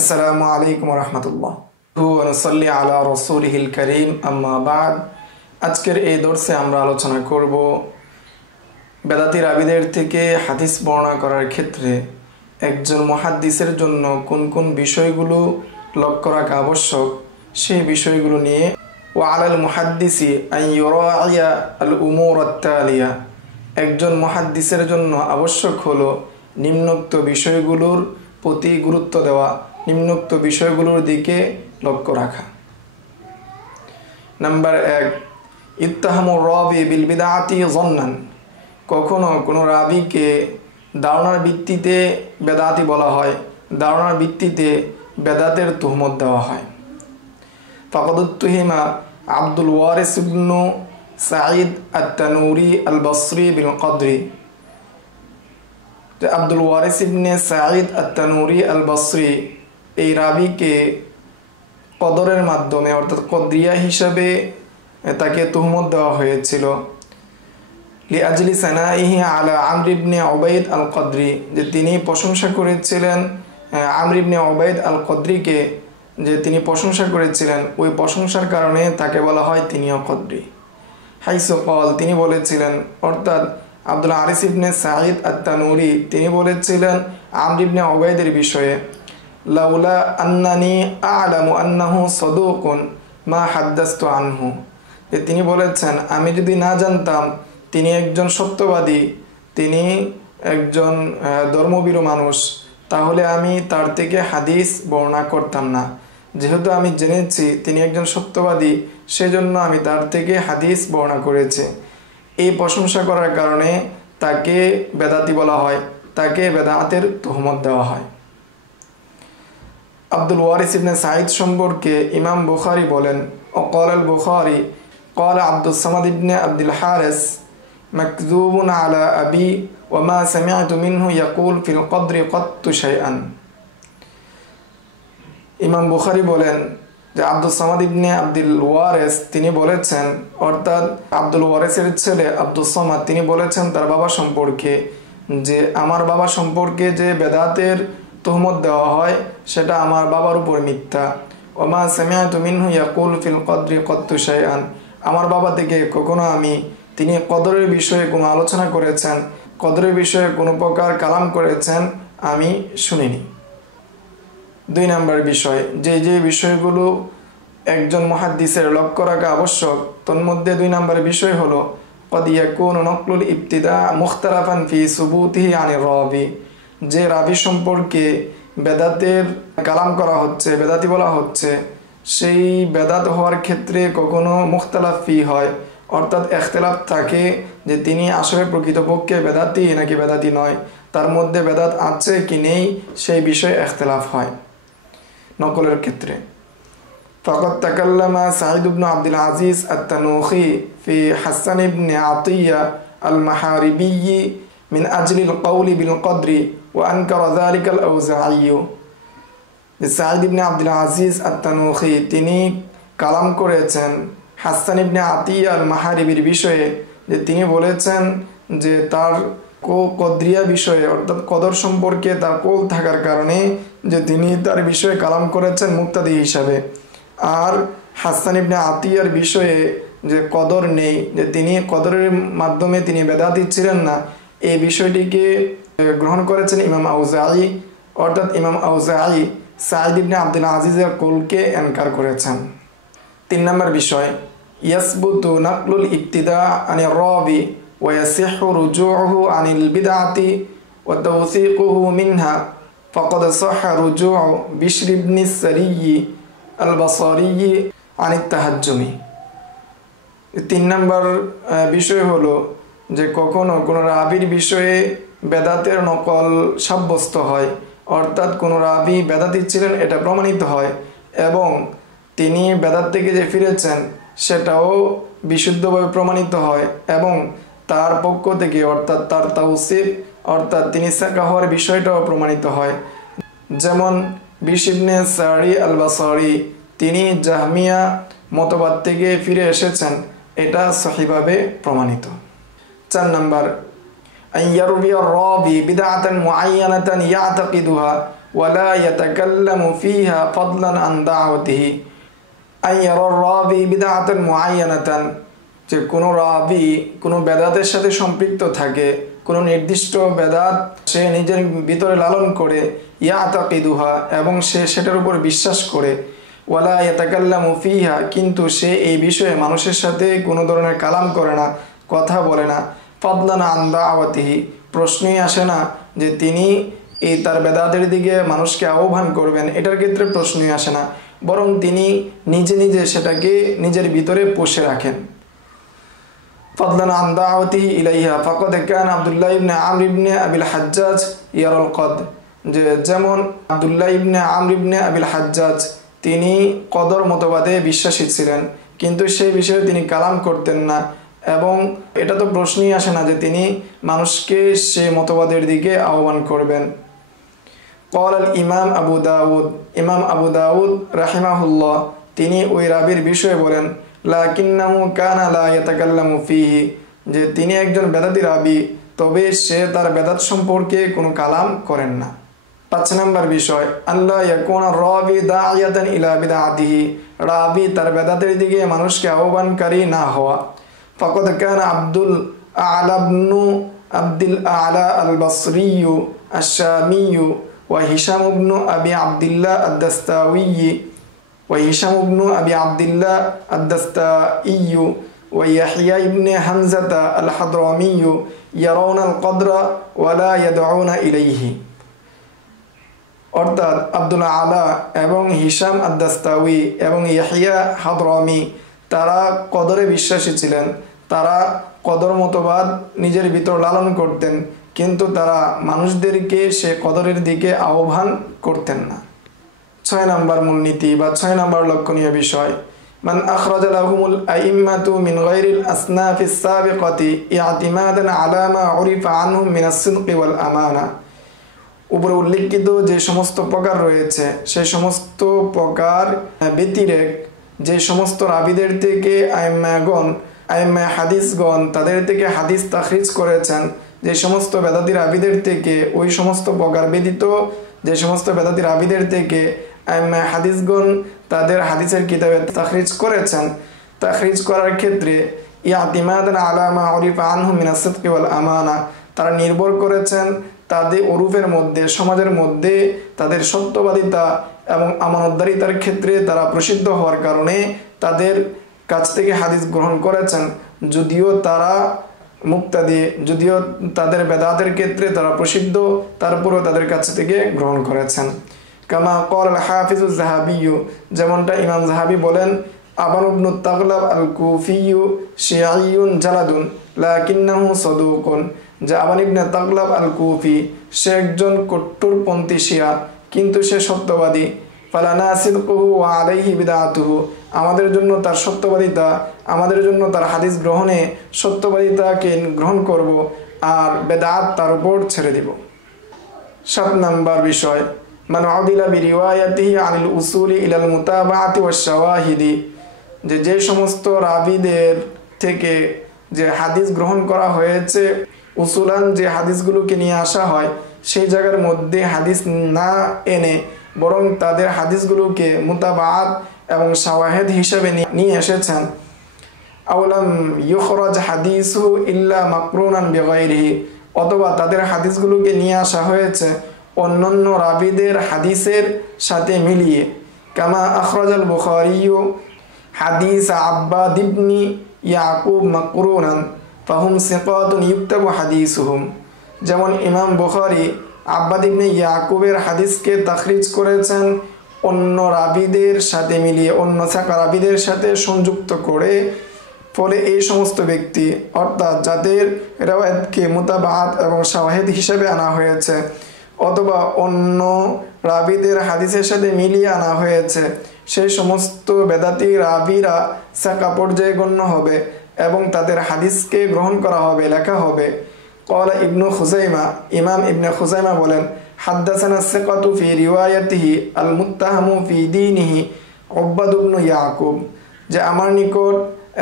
আসসালামু আলাইকুম রহমতুল্লাহ নুসাল্লি আলা রসুলিহিল করিম আম্মা বাদ। আজকের এই দর্সে আমরা আলোচনা করব বেদাতি রাবীদের থেকে হাদিস বর্ণনা করার ক্ষেত্রে একজন মুহাদ্দিসের জন্য কোন কোন বিষয়গুলো লক্ষ্য রাখা আবশ্যক সেই বিষয়গুলো নিয়ে। ওয়া আলাল মুহাদ্দিসি আন ইউরাইয়া আল উমুর আত-তালিয়া, একজন মুহাদ্দিসের জন্য আবশ্যক হলো নিম্নোক্ত বিষয়গুলোর প্রতি গুরুত্ব দেওয়া, নিম্নোক্ত বিষয়গুলোর দিকে লক্ষ্য রাখা। নাম্বার 1, ইত্তাহামুর রাবি বিল বিদআতি যন্নান, কখনো কোনো রাবিকে ধারণার ভিত্তিতে বেদাতি বলা হয়, ধারণার ভিত্তিতে বেদাতের তুহমত দেওয়া হয়। ফাকাদ উত্তুহিমা আব্দুল ওয়ারিস ইবনু সাঈদ আত-তানুরি আল-বসরি বিল কদরি, আব্দুল ওয়ারিস ইবনে সাঈদ আত-তানুরি আল-বসরি এই রাবিকে কদরের মাধ্যমে অর্থাৎ কদরিয়া হিসাবে তাকে তুহমত দেওয়া হয়েছিল। লিআজলি সানাইহি আলা আমর ইবনে উবাইদ আল কদরি, যে তিনি প্রশংসা করেছিলেন আমর ইবনে উবাইদ আল কদরিকে, যে তিনি প্রশংসা করেছিলেন, ওই প্রশংসার কারণে তাকে বলা হয় তিনিও কদরি। হাইসু ক্বাল, তিনি বলেছিলেন, অর্থাৎ আব্দুল আরিস ইবনে সাঈদ আত-তানুরি তিনি বলেছিলেন আমর ইবনে উবাইদের বিষয়ে, লাউলা আন্নানি আ'লামু আন্নাহু সাদুকুন মা হাদ্দাসতু আনহু, যে তিনি বলেছেন আমি যদি না জানতাম তিনি একজন সত্যবাদী, তিনি একজন ধর্মভীরু মানুষ, তাহলে আমি তার থেকে হাদিস বর্ণনা করতাম না। যেহেতু আমি জেনেছি তিনি একজন সত্যবাদী, সেজন্য আমি তার থেকে হাদিস বর্ণনা করেছি। এই প্রশংসা করার কারণে তাকে বেদাতি বলা হয়, তাকে বেদাতের তুহমত দেওয়া হয়। আব্দুল ওয়ারিস ইবনে সাঈদ সম্পর্কে ইমাম বুখারী বলেন, ওয়াকাল আল বুখারী قال عبد الصمد بن عبد الحارث مكذوب على أبي وما سمعت منه يقول في القدر قط شيئا। ইমাম বুখারী বলেন যে আব্দুল সামাদ ইবনে আব্দুল ওয়ারিস তিনি বলেছেন, অর্থাৎ আব্দুল ওয়ারিসের ছেলে আব্দুল সামাদ তিনি বলেছেন তার বাবা সম্পর্কে, যে আমার বাবা সম্পর্কে যে বেদাতের তুহমত দেওয়া হয় সেটা আমার বাবার উপর মিথ্যা। ওমা সামিআতু মিনহু ইয়াকুল ফিল কদরি কত্তু শাইআন, আমার বাবা থেকে কখনো আমি তিনি কদরের বিষয়ে কোনো আলোচনা করেছেন, কদরের বিষয়ে কোনো প্রকার কালাম করেছেন আমি শুনিনি। 2 নম্বর বিষয়, যে বিষয়গুলো একজন মুহাদ্দিসের লক্ষ্য রাখা আবশ্যক, তন্মধ্যে 2 নম্বর বিষয় হলো কদ ইয়াকুনু নকলুল ইবতিদা মুখতালাফান ফি সুবুতিহি আনির রাবি, যে রাবি সম্পর্কে বেদাতের কালাম করা হচ্ছে, বেদাতি বলা হচ্ছে, সেই বেদাত হওয়ার ক্ষেত্রে কখনো মুখতালাফ ফি হয়, অর্থাৎ এখতিলাফ থাকে যে তিনি আসলে প্রকৃতপক্ষে বেদাতি নাকি বেদাতি নয়, তার মধ্যে বেদাত আছে কি নেই সেই বিষয়ে এখতিলাফ হয় নকলের ক্ষেত্রে। ফাকাদ তাকাল্লামা সাঈদ ইবনে আব্দুল আজিজ আত-তানুখি ফি হাসান ইবনে আতিয়া আল-মাহারিবি মিন আজলি আল-কওলি বিল কদরি ওয়া আনকারা যালিকা আল-আওজাঈ, সাঈদ ইবনে আব্দুল আজিজ আত-তানুখি তিনি কালাম করেছেন হাসান ইবনে আতিয়া আল-মাহারিবির বিষয়ে, যে তিনি বলেছেন যে তার কদরিয়া বিষয়ে অর্থাৎ কদর সম্পর্কে তার কৌল থাকার কারণে যে তিনি তার বিষয়ে কালাম করেছেন মুক্তাদি হিসাবে। আর হাসান ইবনে আতিয়ার বিষয়ে যে কদর নেই, যে তিনি কদরের মাধ্যমে তিনি বেদাতি ছিলেন না, এই বিষয়টিকে গ্রহণ করেছেন ইমাম আউজাঈ, অর্থাৎ ইমাম আউজাঈ সাঈদ ইবনে আব্দুল আজিজের কৌলকে এনকার করেছেন। 3 নম্বর বিষয়, ইয়াসবুতু নাকলুল ইবতিদা আনির রাবি ওয়া ইয়াসিহু রুজুউহু আনিল বিদআতি ওয়া তাওসীকুহু মিনহা ফাকাদ সাহহা রুজুউ বিশর ইবনে সারিয়্যি আল-বসরি আনিত তাহাজ্জুমি। 3 নম্বর বিষয় হলো যে কখনো কোনো রাবির বিষয়ে বেদাতের নকল সাব্যস্ত হয়, অর্থাৎ কোনো রাবি বেদাতি ছিলেন এটা প্রমাণিত হয়, এবং তিনি বেদাত থেকে যে ফিরেছেন সেটাও বিশুদ্ধভাবে প্রমাণিত হয়, এবং তার পক্ষ থেকে অর্থাৎ তার তাওসীক অর্থাৎ তিনি সাকা হওয়ার বিষয়টাও প্রমাণিত হয়। যেমন বিশর ইবনে সারি আল-বসরি তিনি জাহমিয়া মতবাদ থেকে ফিরে এসেছেন, এটা সহিভাবে প্রমাণিত। 4 নম্বর, আন ইয়ারবিয়া রাবি বিদআতান মুআয়্যানাতান ইয়াতাকিদুহা ওয়ালা ইয়াতাকাল্লামু ফিহা ফাদলান আন দাওয়াতিহি আন ইয়ারা রাবি বিদআতান মুআয়্যানাতান, যে কোনো রাবি কোনো বেদাতের সাথে সম্পৃক্ত থাকে, কোনো নির্দিষ্ট বেদাত সে নিজের ভিতরে লালন করে, ইয়াতাকিদুহা এবং সে সেটার উপর বিশ্বাস করে, ওয়ালা ইয়াতাকাল্লামু ফিহা কিন্তু সে এই বিষয়ে মানুষের সাথে কোনো ধরনের কালাম করে না, কথা বলে না, ফাদলান আন দাওয়াতিহি প্রশ্নই আসে না যে তিনি এই তার বেদাতের দিকে মানুষকে আহ্বান করবেন, এটার ক্ষেত্রে প্রশ্নই আসে না, বরং তিনি নিজে নিজে সেটাকে নিজের ভিতরে পুষে রাখেন। ফাদলান আন দাওয়াতিহি ইলাইহা ফাকাদ কানা আব্দুল্লাহ ইবনে আমর ইবনে আবিল হাজ্জাজ ইয়ারাল কদ, যে যেমন আব্দুল্লাহ ইবনে আমর ইবনে আবিল হাজ্জাজ তিনি কদর মতবাদে বিশ্বাসী ছিলেন, কিন্তু সেই বিষয়ে তিনি কালাম করতেন না, এবং এটা তো প্রশ্নই আসে না যে তিনি মানুষকে সে মতবাদের দিকে আহ্বান করবেন। قال الإمام أبو داود, ইমাম আবু দাউদ রাহিমাহুল্লাহ তিনি ওই রাবির বিষয়ে বলেন, লাকিন্নাহু কানা লা ইয়াতাকাল্লামু ফিহি, যে তিনি একজন বেদাতি রাবি, তবে সে তার বেদাত সম্পর্কে কোনো কালাম করেন না। 5 নম্বর বিষয়, আল্লাহ ইয়াকুনা রাবি দাইয়াতান ইলা বিদআতিহি, রাবি তার বেদাতের দিকে মানুষকে আহ্বানকারী না হওয়া। ফাকাদ কানা আব্দুল আ'লা ইবনু আব্দুল আ'লা আল-বসরি আশ-শামি وهشام بن أبي عبد الله الدستوائي وهشام بن أبي عبد الله الدستوائي ويحيى بن حمزة الحضرمي يرون القدر ولا يدعون إليه, অর্থাৎ আব্দুল আলা এবং হিশাম আদ-দাস্তাওয়ি এবং ইয়াহিয়া হাদরামি তারা কদরে বিশ্বাসী ছিলেন, তারা কদর মতবাদ নিজের ভিতর লালন করতেন, কিন্তু তারা মানুষদেরকে সে কদরের দিকে আহ্বান করতেন না। 6 নম্বর মূলনীতি বা 6 নম্বর লক্ষণীয় বিষয়, মান আখরাজা লাহুমুল আইম্মাতু মিন গায়রিল আসনাফিস সাবিকাতি ইআতিমাদান আলা মা উরিফা আনহুম মিনাস সিদকি ওয়াল আমানা, উপরে উল্লেখিত যে সমস্ত প্রকার রয়েছে সেই সমস্ত প্রকার ব্যতিরেক যে সমস্ত রাবিদের থেকে আইম্মা হাদিসগণ তাদের থেকে হাদিস তাখরিজ করেছেন, যে সমস্ত বেদাতি রাবিদের থেকে ওই সমস্ত প্রকার ব্যতীত যে সমস্ত বেদাতি রাবিদের থেকে আইম্মা হাদিসগণ তাদের হাদিসের কিতাবে তাখরিজ করেছেন, তাখরিজ করার ক্ষেত্রে ইয়াতিমাদান আলা মা উরিফা আনহুম মিনাস সিদকি ওয়াল আমানা, তারা নির্ভর করেছেন তাদের ওরুফের মধ্যে, সমাজের মধ্যে তাদের সত্যবাদিতা এবং আমানতদারিতার ক্ষেত্রে তারা প্রসিদ্ধ হওয়ার কারণে তাদের কাছ থেকে হাদিস গ্রহণ করেছেন, যদিও তারা মুক্তাদি, যদিও তাদের বেদাতের ক্ষেত্রে তারা প্রসিদ্ধ, তারপরেও তাদের কাছ থেকে গ্রহণ করেছেন। কামা ক্বাল হাফিজ আয-যাহাবী, যেমনটা ইমাম যাহাবী বলেন, আবান ইবনু তাগলাব আল-কুফিয়্যু শিয়াইয়ুন জালাদুন লাকিন্নাহু সাদুকুন, যে আবান ইবনে তাগলাব আল-কুফি সে একজন কট্টরপন্থী শিয়া কিন্তু সে সত্যবাদী। ফালানা সিদকুহু ওয়া আলাইহি বিদআতুহু, আমাদের জন্য তার সত্যবাদিতা, আমাদের জন্য তার হাদিস গ্রহণে সত্যবাদিতাকে গ্রহণ করব আর বেদাত তার উপর ছেড়ে দিব। 7 নম্বর বিষয়, মান উদিলা বিরিওয়ায়াতিহি আনিল উসুলি ইলাল মুতাবাআতি ওয়াশ শাওয়াহিদি, যে সমস্ত রাবিদের থেকে যে হাদিস গ্রহণ করা হয়েছে, উসুলান যে হাদিসগুলোকে নিয়ে আসা হয় সেই জায়গার মধ্যে হাদিস না এনে বরং তাদের হাদিসগুলোকে মুতাবাআত এবং শাওয়াহিদ হিসেবে নিয়ে এসেছেন। আওলাম ইউখরাজ হাদিসু ইল্লা মাকরুনান বিগাইরিহি, অথবা তাদের হাদিসগুলোকে নিয়ে আসা হয়েছে অন্যান্য রাবিদের হাদিসের সাথে মিলিয়ে। কামা আখরাজাল বুখারীয়ু হাদিস আব্বাদ ইবনি ইয়াকুব মাকরুনান ফাহুম সিকাতুন ইউক্তাবু হাদিসুহুম, যেমন ইমাম বুখারী আব্বাদ ইবনে ইয়াকুবের হাদিসকে তাখরিজ করেছেন অন্য রাবিদের সাথে মিলিয়ে, অন্য সাকা রাবিদের সাথে সংযুক্ত করে, ফলে এই সমস্ত ব্যক্তি অর্থাৎ যাদের রিওয়ায়াতকে মুতাবাআত এবং শাওয়াহিদ হিসেবে আনা হয়েছে অথবা অন্য রাবিদের হাদিসের সাথে মিলিয়ে আনা হয়েছে, সেই সমস্ত বেদাতি রাবিরা সাকা পর্যায়ে গণ্য হবে এবং তাদের হাদিসকে গ্রহণ করা হবে, লেখা হবে। ক্বালা ইবনু খুযাইমা, ইমাম ইবনে খুযাইমা বলেন, হাদ্দাসানা সিকাতু ফি রিওয়ায়াতিহি আল মুত্তাহামু ফি দীনিহি উবাদ ইবনু ইয়াকুব, যে আমার নিকট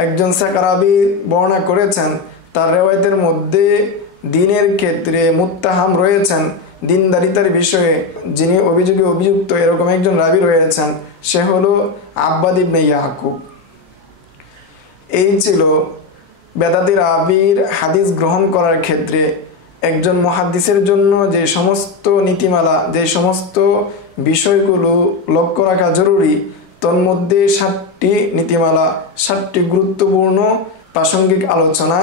একজন সাকারাবি বর্ণনা করেছেন তার রিওয়ায়াতের মধ্যে দ্বীনের ক্ষেত্রে মুত্তাহাম রয়েছেন দিনদারিতার বিষয়ে যিনি অভিযুক্ত এরকম একজন রাবী রয়েছেন, সে হলো আব্বাদ ইবনে ইয়াকুব। এই ছিল বেদাতি রাবীর হাদিস গ্রহণ করার ক্ষেত্রে একজন মুহাদ্দিসের জন্য যে সমস্ত নীতিমালা, যে সমস্ত বিষয়গুলো লক্ষ্য রাখা জরুরি, তন্মধ্যে 7টি নীতিমালা, 7টি গুরুত্বপূর্ণ প্রাসঙ্গিক আলোচনা।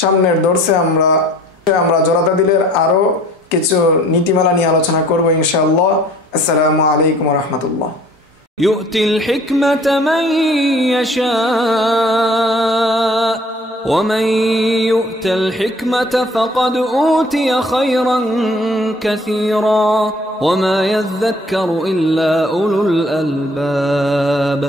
সামনের দর্শে আমরা জোরাতা দিলের আরো কিছু নীতিমালা নিয়ে আলোচনা করব ইনশাআল্লাহ। আসসালামু আলাইকুম ওয়া রাহমাতুল্লাহ। يؤتي الحكمة من يشاء ومن يؤت الحكمة فقد أوتي خيرا كثيرا وما يذكر إلا أولو الألباب.